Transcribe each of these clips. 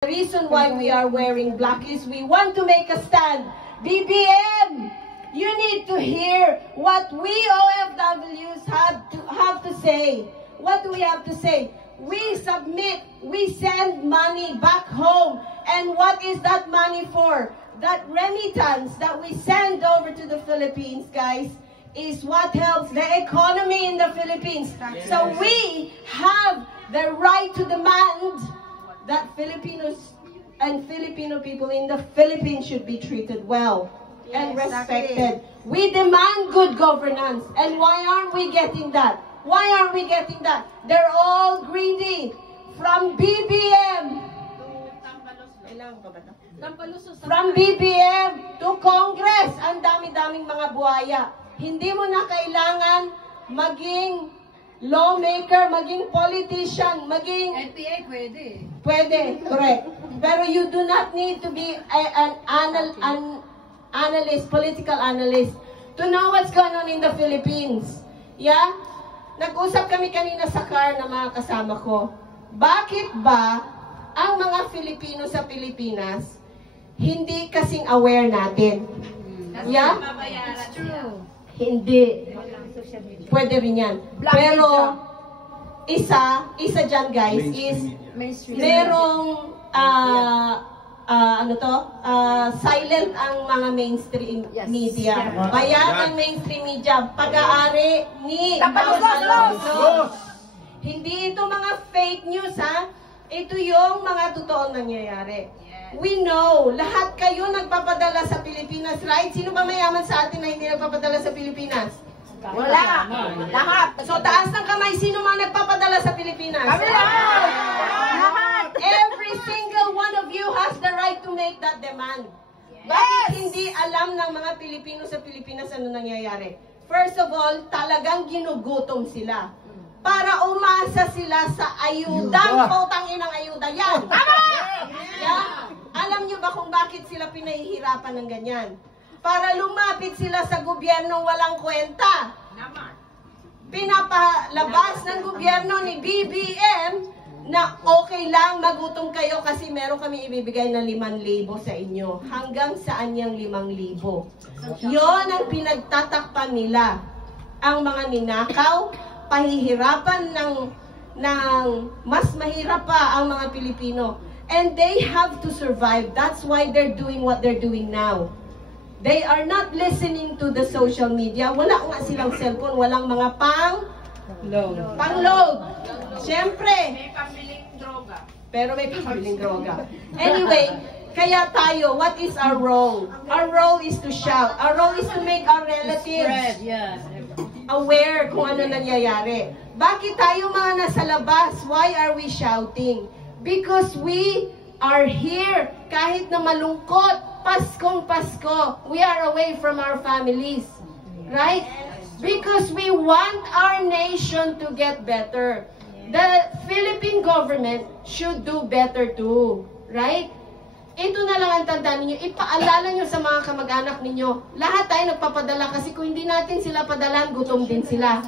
The reason why we are wearing black is we want to make a stand. BBM, you need to hear what we OFWs have to say. What do we have to say? We submit, we send money back home. And what is that money for? That remittance that we send over to the Philippines, guys, is what helps the economy in the Philippines. Yes. So we have the right to demand that Filipinos and Filipino people in the Philippines should be treated well and respected. Exactly. We demand good governance. And why aren't we getting that? Why aren't we getting that? They're all greedy. From BBM to Congress, ang dami-daming mga buhaya. Hindi mo na kailangan maging lawmaker, maging politician, maging... NPA pwede. Pwede, correct. Pero you do not need to be an analyst, political analyst, to know what's going on in the Philippines. Yeah? Nag-usap kami kanina sa car na mga kasama ko. Bakit ba ang mga Filipino sa Pilipinas hindi kasing aware natin? Yeah? That's true. Hindi. Pwede rin yan. Pero, isa dyan guys is, merong, silent ang mga mainstream media. Bayad ang mainstream media. Pag-aari ni Tampalusos. Hindi ito mga fake news, ha? Ito yung mga totoong nangyayari. We know, lahat kayo nagpapadala sa Pilipinas, right? Sino ba mayaman sa atin na hindi nagpapadala sa Pilipinas? Wala. Lahat. So, taas ng kamay, sino mga nagpapadala sa Pilipinas? Lahat. Every single one of you has the right to make that demand. Bakit hindi alam ng mga Pilipino sa Pilipinas ano nangyayari? First of all, talagang ginugutom sila. Para umasa sila sa ayudang putang inang ayuda yan. Tama! Yeah? Alam nyo ba kung bakit sila pinahihirapan ng ganyan? Para lumapit sila sa gobyernong walang kwenta. Pinapalabas ng gobyerno ni BBM na okay lang magutom kayo kasi meron kami ibibigay na 5,000 sa inyo. Hanggang saan yung 5,000? Yon ang pinagtatakpan nila. Ang mga ninakaw, pahihirapan ng mas mahirap pa ang mga Pilipino. And they have to survive. That's why they're doing what they're doing now. They are not listening to the social media. Wala nga silang cellphone. Walang mga pang-load. Siyempre. May pambiling droga. Pero may pambiling droga. Anyway, kaya tayo, what is our role? Our role is to shout. Our role is to make our relatives aware kung ano nangyayari. Bakit tayo mga nasa labas? Why are we shouting? Because we are here. Kahit na malungkot, Paskong Pasko, we are away from our families. Right? Because we want our nation to get better. The Philippine government should do better too. Right? Ito na lang ang tandaan ninyo. Ipaalala nyo sa mga kamag-anak ninyo. Lahat tayo nagpapadala kasi kung hindi natin sila padalan, gutom din sila.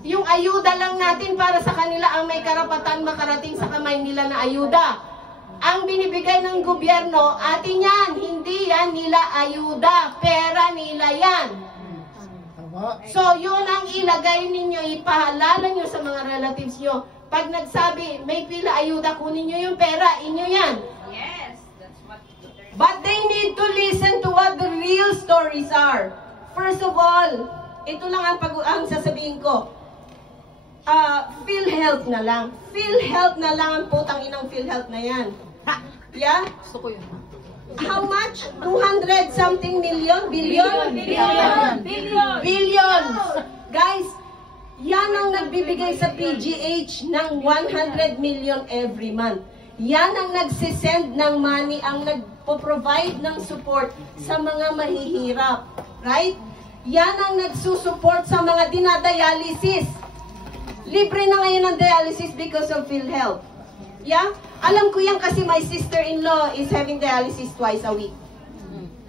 Yung ayuda lang natin para sa kanila ang may karapatan makarating sa kamay nila na ayuda. Ang binibigay ng gobyerno, atin yan. Hindi yan nila ayuda. Pera nila yan. So, yun ang ilagay ninyo. Ipaalala nyo sa mga relatives nyo. Pag nagsabi, may pila ayuda, kunin nyo yung pera. Inyo yan. But they need to listen to what the real stories are. First of all, ito lang ang sasabihin ko. PhilHealth na lang. PhilHealth na lang ang putang inang PhilHealth na yan. Yeah? Gusto ko yun. How much? 200 something million? Billion? Billions! Guys, yan ang nagbibigay sa PGH ng 100 million every month. Yan ang nagsisend ng money, ang nagpo-provide ng support sa mga mahihirap. Right? Yan ang nagsusupport sa mga dinadialysis. Libre na ngayon ang dialysis because of PhilHealth. Yeah? Alam ko yan kasi my sister-in-law is having dialysis twice a week.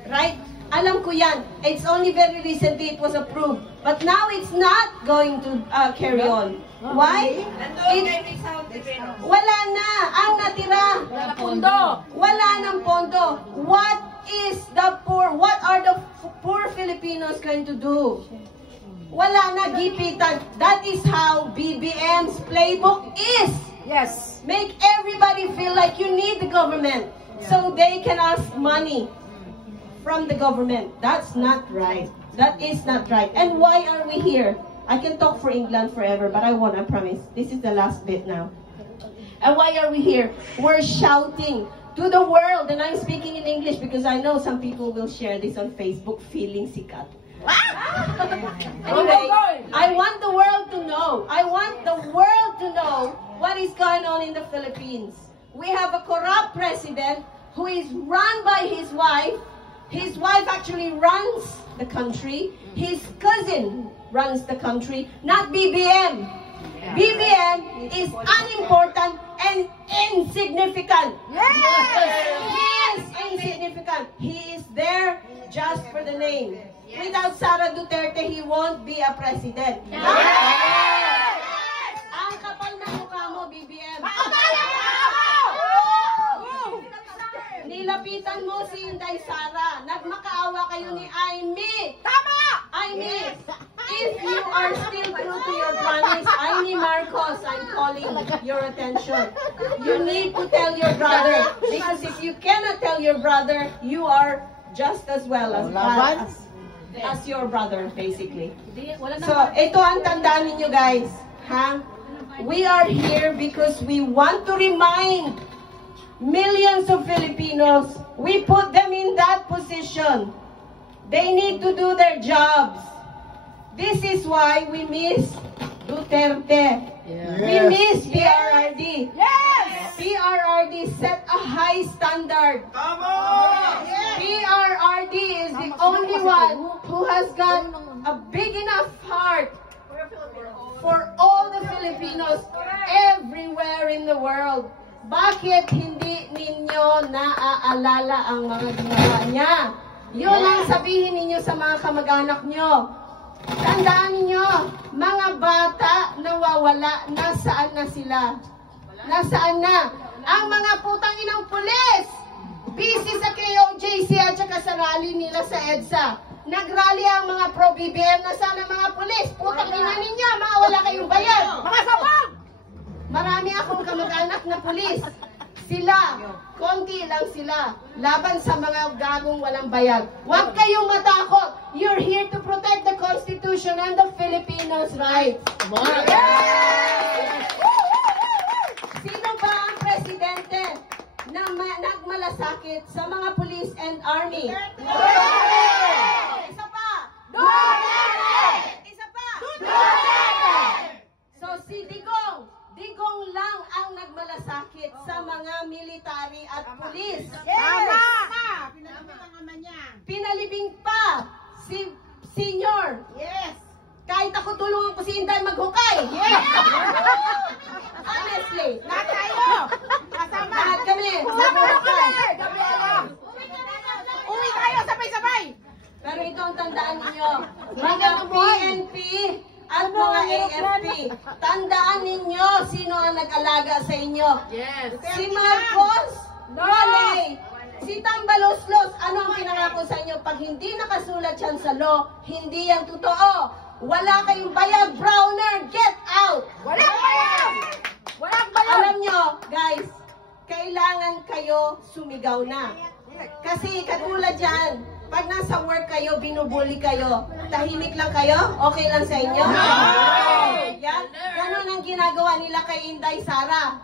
Right? Alam ko yan. It's only very recently it was approved. But now it's not going to carry on. Why? Wala na. Ang natira. Wala ng pondo. What are the poor Filipinos going to do? Wala na, gipitan. That is how BBM's playbook is. Yes. Make everybody feel like you need the government so they can ask money from the government. That's not right. That is not right. And why are we here? I can talk for England forever, but I won't, I promise. This is the last bit now. And why are we here? We're shouting to the world, and I'm speaking in English because I know some people will share this on Facebook, feeling sikat. Anyway, I want the world to know. I want the world to know what is going on in the Philippines. We have a corrupt president who is run by his wife. His wife actually runs the country. His cousin runs the country, not BBM. BBM is unimportant and insignificant. Yes! He is insignificant. He is there just for the name. Without Sara Duterte, he won't be a president. Ang kapal na mukha mo, BBM. Nilapitan mo si Inday Sara. Nagmakaawa kayo ni Aimee. Tama! Aimee, if you are still true to your promise, Aimee Marcos, I'm calling your attention. You need to tell your brother. Because if you cannot tell your brother, you are just as well as bad as your brother, basically. So, ito ang tandaan ninyo, guys. Ha? We are here because we want to remind millions of Filipinos, we put them in that position. They need to do their jobs. This is why we miss Duterte. Yes. We miss PRRD. Yes! PRRD set a high standard. Come on! Yes. PRRD is the only one who has got a big enough heart for all the Filipinos everywhere in the world. Bakit hindi ninyo naaalala ang mga ginawa niya? Yun ang sabihin ninyo sa mga kamag-anak nyo. Tandaan ninyo, mga bata nawawala, nasaan na sila? Nasaan na? Ang mga putang inang pulis, busy sa KOJC at saka sa rally nila sa EDSA. Nagrally ang mga pro-BBM, nasaan ang mga pulis? Putang ina ninyo, mawala kayong bayad. Mga sabag! Marami akong kamag-anak na pulis. Sila, konti lang sila, laban sa mga gagong walang bayad. Huwag kayong matakot. You're here to protect the Constitution and the Filipinos' rights. Yes! Sino ba ang presidente na nagmalasakit sa mga police and army? Isa pa! Isa pa! So si Digong lang ang nagmalasakit sa mga military at pulis. Tama! Pinalibing pa si Senior. Yes. Kahit ako tulungan ko si Inday maghukay. Yes. Honestly. Lahat tayo! Kasama! Lahat kami. Uwi tayo! Sabay-sabay! Pero ito ang tandaan ninyo. Mga PNP at mga AFP, tandaan ninyo sino ang nag-alaga sa inyo. Yes. Si Marcos, Wale, si Tambaloslos, ano ang pinangako sa inyo? Pag hindi nakasulat yan sa law, hindi yan totoo. Wala kayong bayad, Browner, get out! Walang bayad! Walang bayad! Alam nyo, guys, kailangan kayo sumigaw na. Kasi katulad yan, pag nasa work kayo, binubuli kayo, tahimik lang kayo? Okay lang sa inyo? No! Yan? Ganon ang ginagawa nila kay Inday Sara.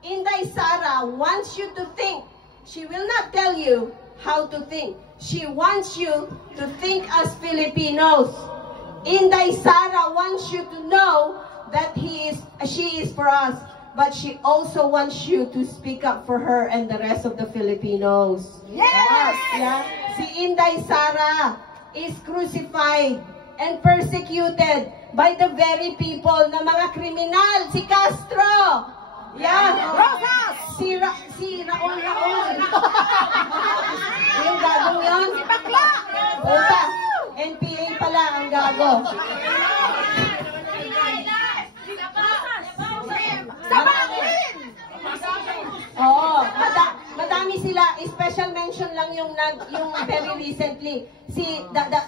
Inday Sara wants you to think. She will not tell you how to think. She wants you to think as Filipinos. Inday Sara wants you to know that she is for us. But she also wants you to speak up for her and the rest of the Filipinos. Yes! Yeah? Si Inday Sara is crucified and persecuted by the very people na mga kriminal. Si Castro! Yeah! Rosas! Si Raul. Yung gagong yun? Si Bakla! sila, special mention lang yung very recently, si Dr.